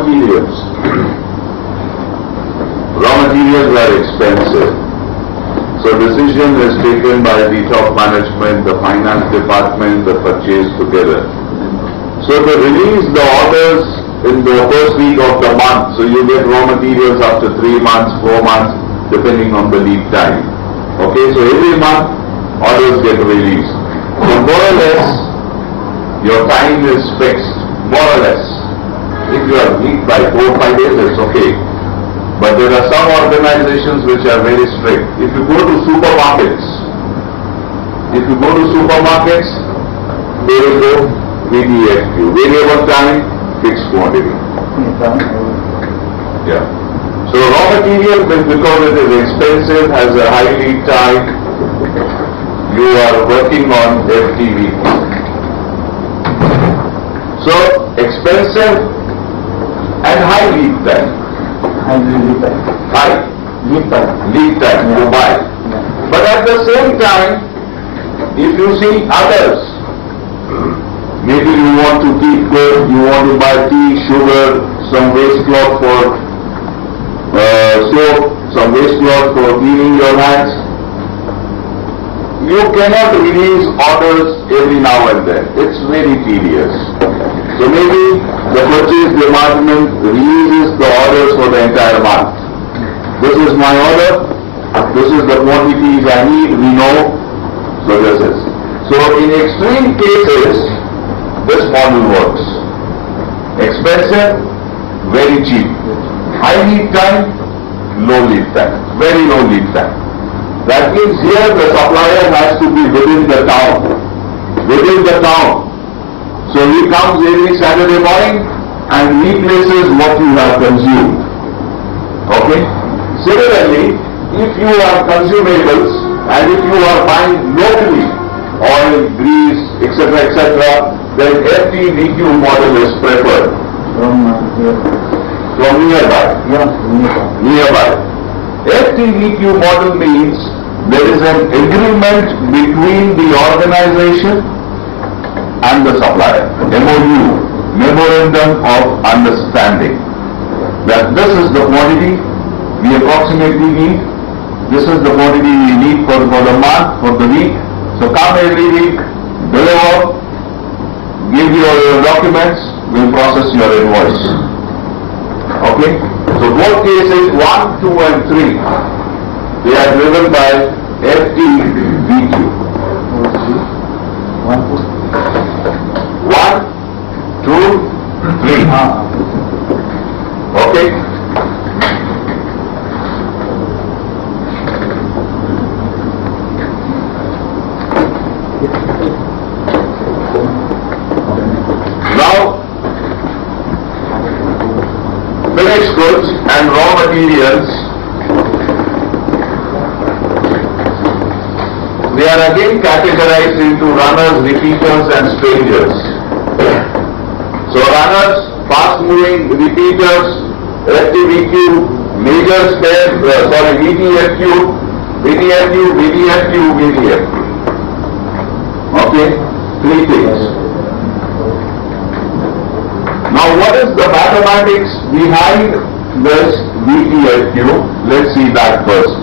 materials. Raw materials are expensive. So decision is taken by the top management, the finance department, the purchase together. So to release the orders in the first week of the month, so you get raw materials after 3 months, 4 months, depending on the lead time. Okay, so every month orders get released. So more or less, your time is fixed, more or less. If you are lead by 4 or 5 days, it's okay. But there are some organizations which are very strict. If you go to supermarkets, they will go VDFQ, variable time, fixed quantity. Yeah. So raw material, because it is expensive, has a high lead time, you are working on FTV. So expensive and high lead time. High lead time to buy. But at the same time, if you see others, maybe you want to keep good, you want to buy tea, sugar, some waste cloth for soap, some waste cloth for cleaning your hands. You cannot release orders every now and then. It's very tedious. So maybe the purchase department releases the orders for the entire month. This is my order, this is the quantities I need, we know, so this is. So in extreme cases, this model works. Expensive, very cheap. High lead time, low lead time, very low lead time. That means here the supplier has to be within the town. So he comes every Saturday morning and replaces what you have consumed. Okay? Similarly, if you have consumables and if you are buying locally, oil, grease, etc., then FTDQ model is preferred. From nearby. FTDQ model means there is an agreement between the organization and the supplier, MOU, Memorandum of Understanding, that this is the quantity we approximately need, this is the quantity we need for the month, for the week, so come every week, deliver, give your documents, we'll process your invoice. Okay? So both cases 1, 2 and 3, they are driven by FTDQ. 1, 2, 3. Okay? Now, finished goods and raw materials, they are again categorized into runners, repeaters and strangers. So runners, fast moving, repeaters, FTVQ, major spare, VDFQ. Okay, 3 things. Now what is the mathematics behind this VDFQ? Let's see that first.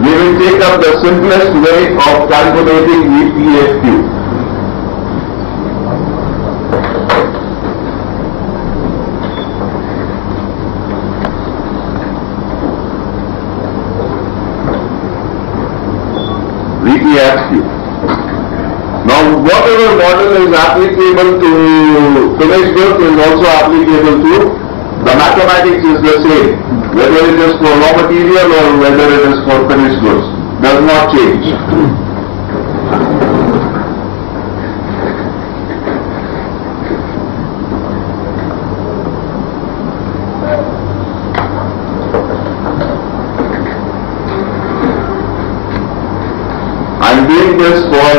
We will take up the simplest way of calculating VPFQ. VPFQ. Now whatever model is applicable to finished goods is also applicable to the mathematics is the same. Whether it is for raw material or whether it is for finished goods, does not change. I am doing this for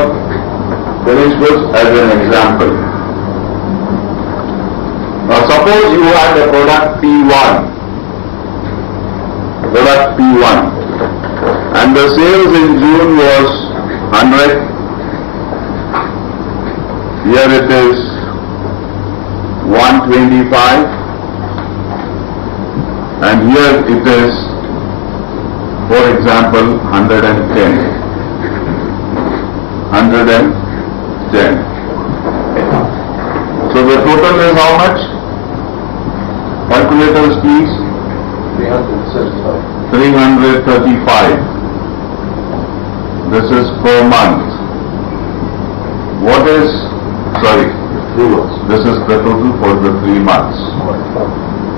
finished goods as an example. Now suppose you had a product P1, and the sales in June was 100, Here it is 125, and here it is, for example, 110. 110. So the total is how much? Calculators please. 335. This is per month. What is, sorry, 3 months. This is the total for the 3 months.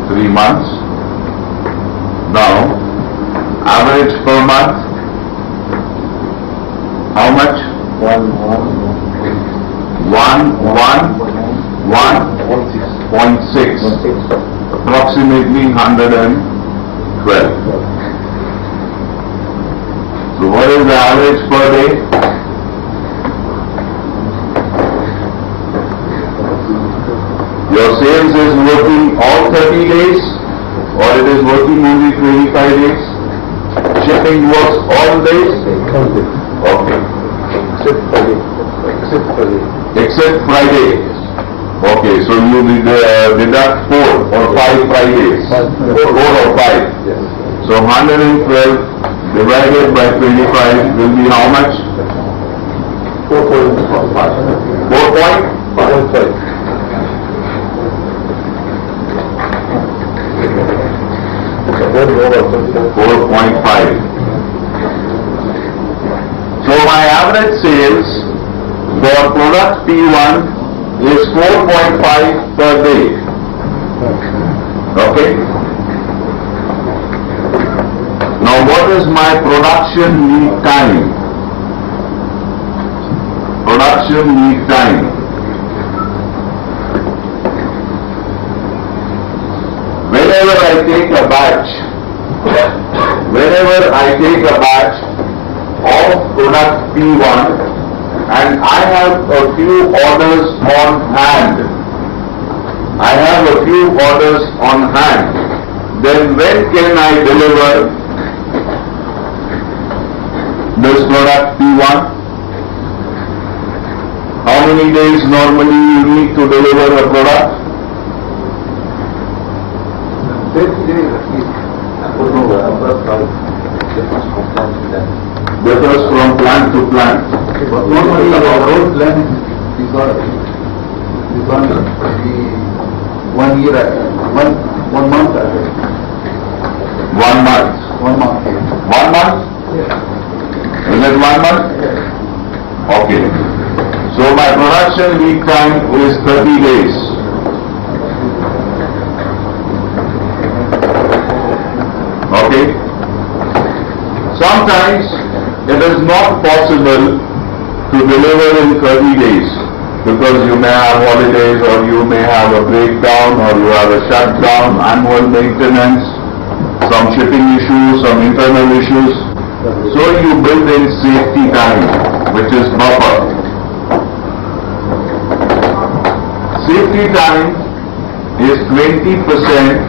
3 months. Now, average per month, how much? 1.6, approximately 112. So what is the average per day? Your sales is working all 30 days or it is working only 25 days? Shipping works all days? Okay. Except Friday. Okay, so you deduct 4 or 5 Fridays. 4 or 5. So 112 divided by 25 will be how much? 4.5. 4.5. So my average sales for product P1 is 4.5 per day. Okay. Now what is my production lead time? Production lead time. Whenever I take a batch of product P1 and I have a few orders on hand, then when can I deliver this product P1? How many days normally you need to deliver a product? 30 days at least. Differs from plant to plant. But normally our road plan is on 1 year, 1 month. 1 month. 1 month. 1 month? Yes. Is it 1 month? Okay. So my production lead time is 30 days. Okay. Sometimes it is not possible to deliver in 30 days because you may have holidays or you may have a breakdown or you have a shutdown, annual maintenance, some shipping issues, some internal issues. So you build in safety time, which is buffer. Safety time is 20%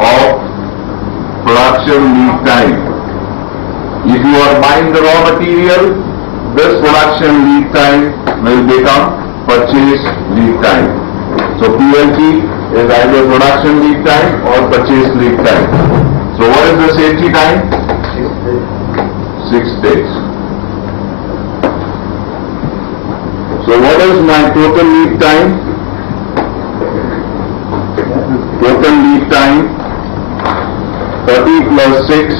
of production lead time. If you are buying the raw material, this production lead time will become purchase lead time. So PLT is either production lead time or purchase lead time. So what is the safety time? 6 days. So what is my total lead time? Total lead time 30 plus 6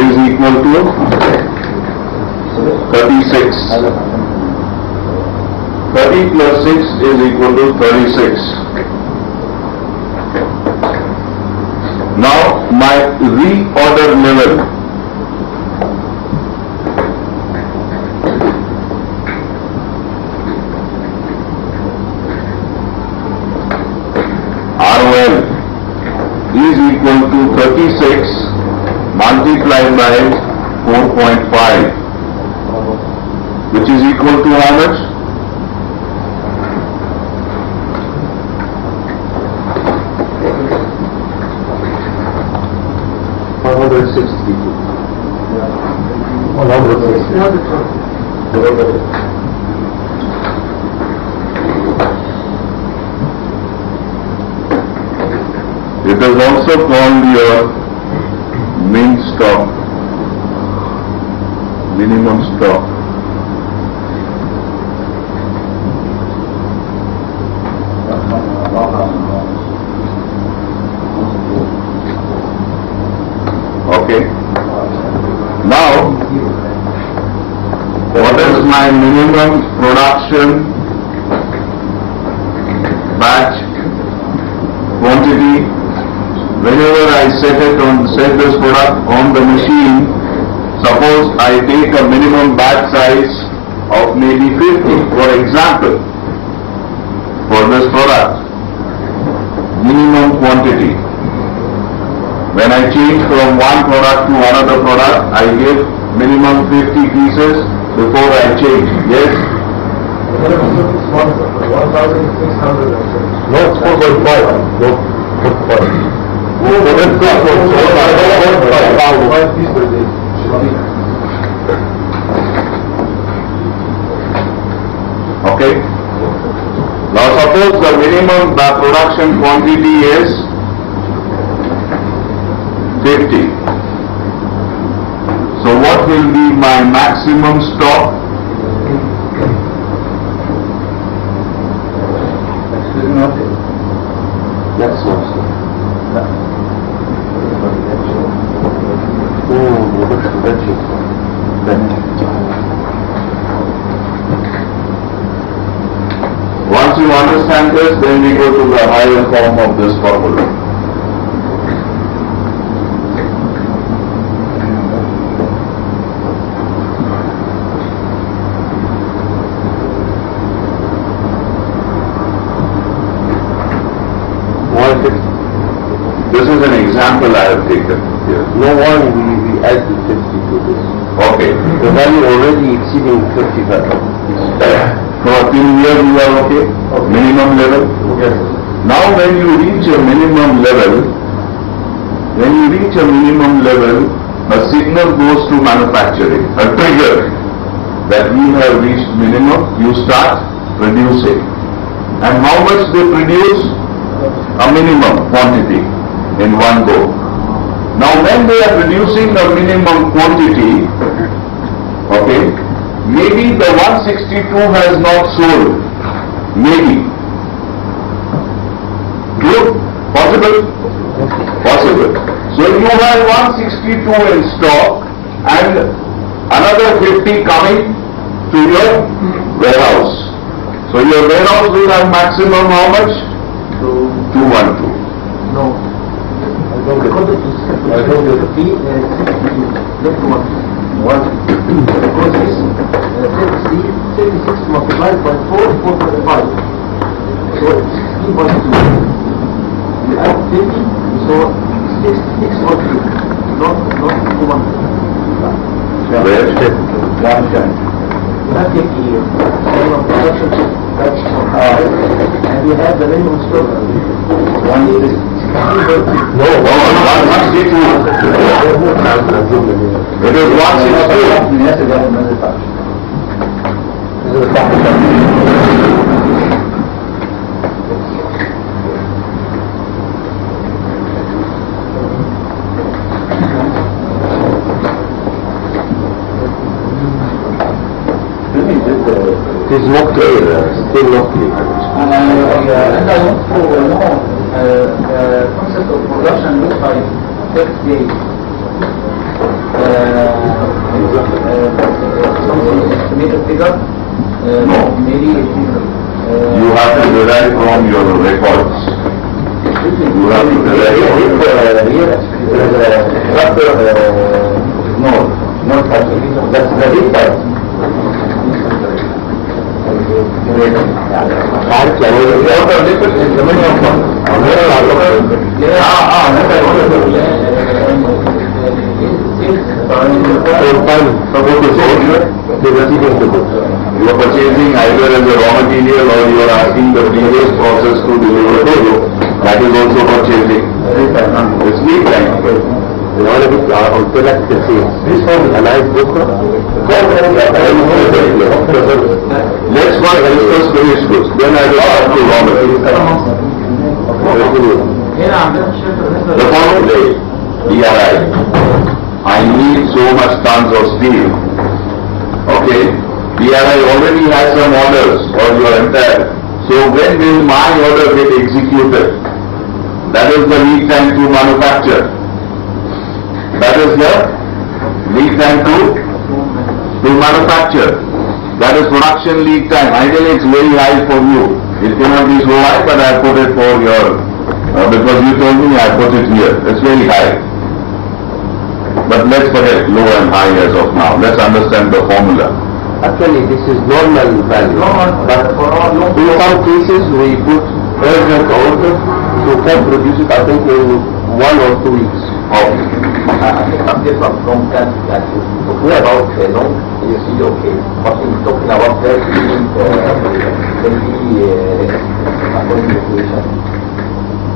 is equal to 36. 30 plus 6 is equal to 36. Now my reorder level. ROL is equal to 36 multiplied by 4.5, which is equal to how much? It is also called your min stock, minimum stock. Okay. Now, what is my minimum production batch quantity? Whenever I set this product on the machine, suppose I take a minimum batch size of maybe 50, for example, for this product, minimum quantity. When I change from one product to another product, I give minimum 50 pieces before I change. Yes? 1,600. No, it's 4.5. No, 4.5. Okay. Now suppose the minimum production quantity is 50. So what will be my maximum stock? That's also. Once you understand this, then we go to the higher form of this formula. This is an example I have taken here. No one, we add the 50 to this. Okay. The value already exceeding 50 value. So till here you are okay? Minimum level? Yes. Now when you reach a minimum level, a signal goes to manufacturing, a trigger that we have reached minimum, you start producing. And how much they produce? A minimum quantity in one go. Now when they are producing a minimum quantity, okay, maybe the 162 has not sold. Maybe. True? Possible? Possible. So you have 162 in stock and another 50 coming to your warehouse. So your warehouse will have maximum how much? 212. No. I don't get it. Left one. What? Because this 36 multiplied by 4, 4.5. So 16.2. You add 50, so 6.2. Not 2.1. Where? One time. You have 50 here. Minimum production, that's and you have the minimum stock. One is No, 162. It is 162. It is not clear, still not clear. And I want to know the concept of production looks like 6 days. Something estimated figure, maybe it is. You have to derive from your records. You have to derive That's the big part. You are purchasing either as a raw material or you are asking the previous process to deliver to you. That is also purchasing. It's lead time. قلت لك انا عايز بكره Let's first discuss finished goods. Then I will ask you raw material. The following day, DRI, I need so much tons of steel. Okay, DRI already has some orders for your entire. So when will my order get executed? That is the lead time to manufacture. That is the lead time to manufacture. That is production lead time. Ideally it's very high for you. It cannot be so high, but I put it for your, because you told me I put it here. It's very high. But let's forget low and high as of now. Let's understand the formula. Actually, this is normal value. But in some cases, we put urgent order to can produce it, I think, in 1 or 2 weeks. Okay. From that you talking about long, you see, okay, but in talking about that,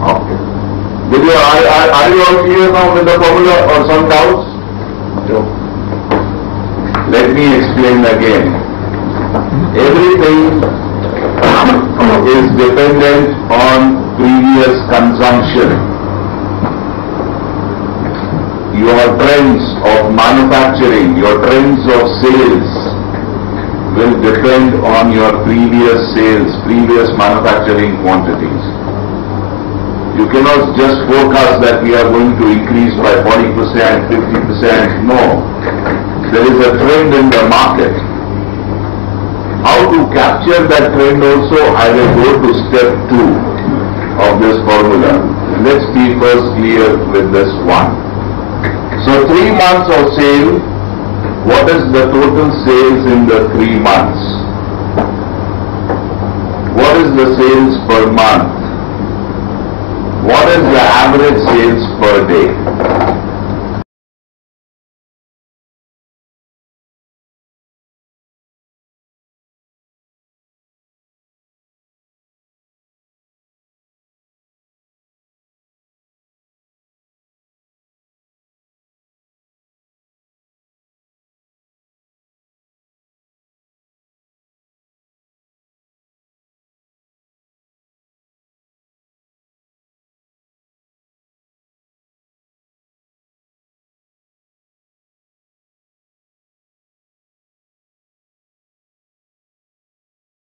Okay. Are you all clear now with the formula or some doubts? No. Let me explain again. Everything is dependent on previous consumption. Your trends of manufacturing, your trends of sales will depend on your previous sales, previous manufacturing quantities. You cannot just forecast that we are going to increase by 40%, 50%. No. There is a trend in the market. How to capture that trend also, I will go to step 2 of this formula. Let's be first clear with this one. So 3 months of sale, what is the total sales in the 3 months? What is the sales per month? What is the average sales per day?